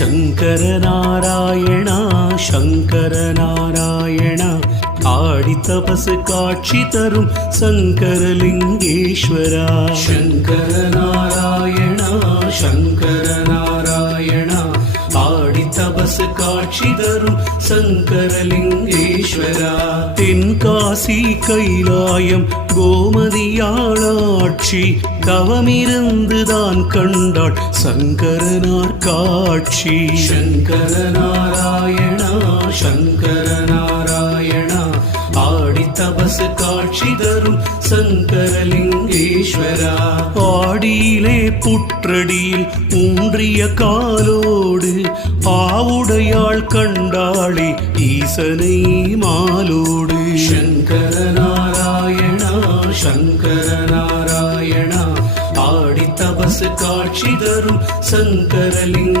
சங்கர நாராயணா சங்கர நாராயணா ஆடி தபசு காட்சி தரும் சங்கரலிங்கேஸ்வரா சங்கர நாராயணா சங்கர நாராயணா ஆடி தபசு காட்சி தரும் சங்கரலிங்கேஸ்வரா தென்காசி கைலாயம் கோமதியாளாட்சி தவமிருந்துதான் கண்டாள் சங்கரனார் காட்சி சங்கர நாராயணா சங்கர நாராயணா ஆடி தபசு காட்சி தரும் சங்கரலிங்கேஸ்வரா ஆடியிலே புற்றடியில் ஊன்றிய காலோடு ஆவுடையாள் கண்டாளே ஈசனை மாலோடு சங்கர நாராயணா சங்கர நாராயணா ஆடி தபசு காட்சி தரும் சங்கரலிங்க